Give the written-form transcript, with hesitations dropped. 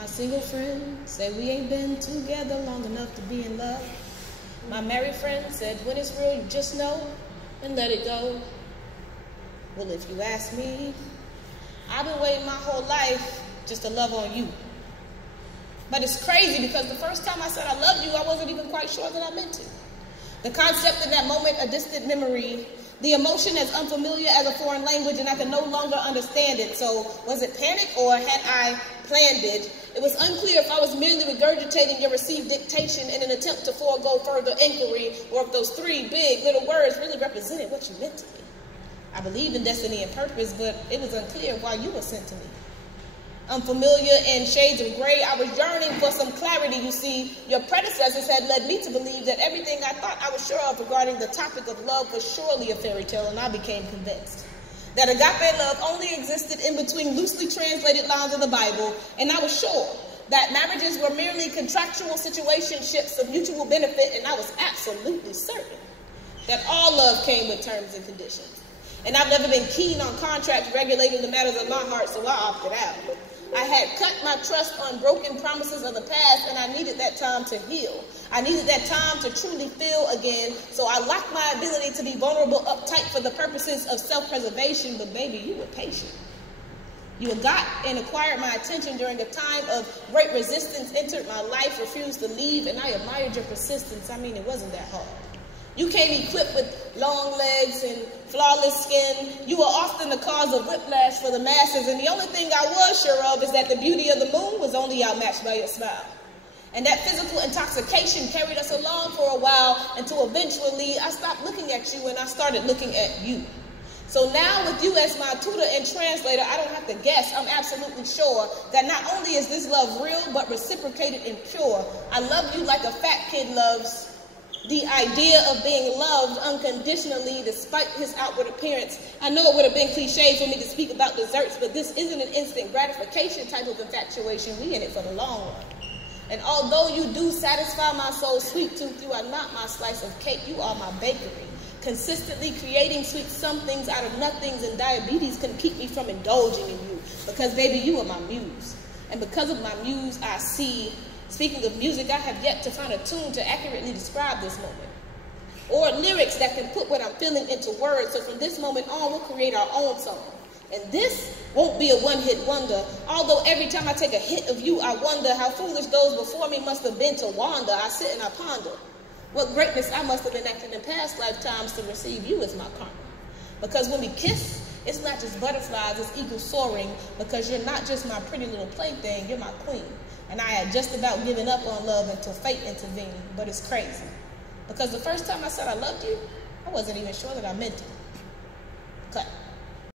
My single friend said we ain't been together long enough to be in love. My married friend said when it's real, you just know and let it go. Well, if you ask me, I've been waiting my whole life just to love on you. But it's crazy because the first time I said I loved you, I wasn't even quite sure that I meant it. The concept in that moment, a distant memory, the emotion as unfamiliar as a foreign language, and I could no longer understand it. So was it panic or had I planned it? It was unclear if I was merely regurgitating your received dictation in an attempt to forego further inquiry, or if those three big little words really represented what you meant to me. I believed in destiny and purpose, but it was unclear why you were sent to me. Unfamiliar in shades of gray, I was yearning for some clarity. You see, your predecessors had led me to believe that everything I thought I was sure of regarding the topic of love was surely a fairy tale, and I became convinced that agape love only existed in between loosely translated lines of the Bible, and I was sure that marriages were merely contractual situationships of mutual benefit, and I was absolutely certain that all love came with terms and conditions. And I've never been keen on contracts regulating the matters of my heart, so I opted out. I had cut my trust on broken promises of the past, and I needed that time to heal. I needed that time to truly feel again, so I locked my ability to be vulnerable uptight for the purposes of self-preservation, but baby, you were patient. You got and acquired my attention during a time of great resistance, entered my life, refused to leave, and I admired your persistence. I mean, it wasn't that hard. You came equipped with long legs and flawless skin. You were often the cause of whiplash for the masses, and the only thing I was sure of is that the beauty of the moon was only outmatched by your smile. And that physical intoxication carried us along for a while until eventually I stopped looking at you and I started looking at you. So now with you as my tutor and translator, I don't have to guess. I'm absolutely sure that not only is this love real, but reciprocated and pure. I love you like a fat kid loves the idea of being loved unconditionally despite his outward appearance. I know it would have been cliche for me to speak about desserts, but this isn't an instant gratification type of infatuation. We in it for the long run. And although you do satisfy my soul's sweet tooth, you are not my slice of cake. You are my bakery. Consistently creating sweet somethings out of nothings, and diabetes can keep me from indulging in you. Because, baby, you are my muse. And because of my muse, I see. Speaking of music, I have yet to find a tune to accurately describe this moment, or lyrics that can put what I'm feeling into words. So from this moment on, we'll create our own song. And this won't be a one-hit wonder, although every time I take a hit of you, I wonder how foolish those before me must have been to wander. I sit and I ponder what greatness I must have enacted in past lifetimes to receive you as my karma. Because when we kiss, it's not just butterflies, it's eagle soaring, because you're not just my pretty little plaything, you're my queen. And I had just about given up on love until fate intervened, but it's crazy. Because the first time I said I loved you, I wasn't even sure that I meant it. Cut.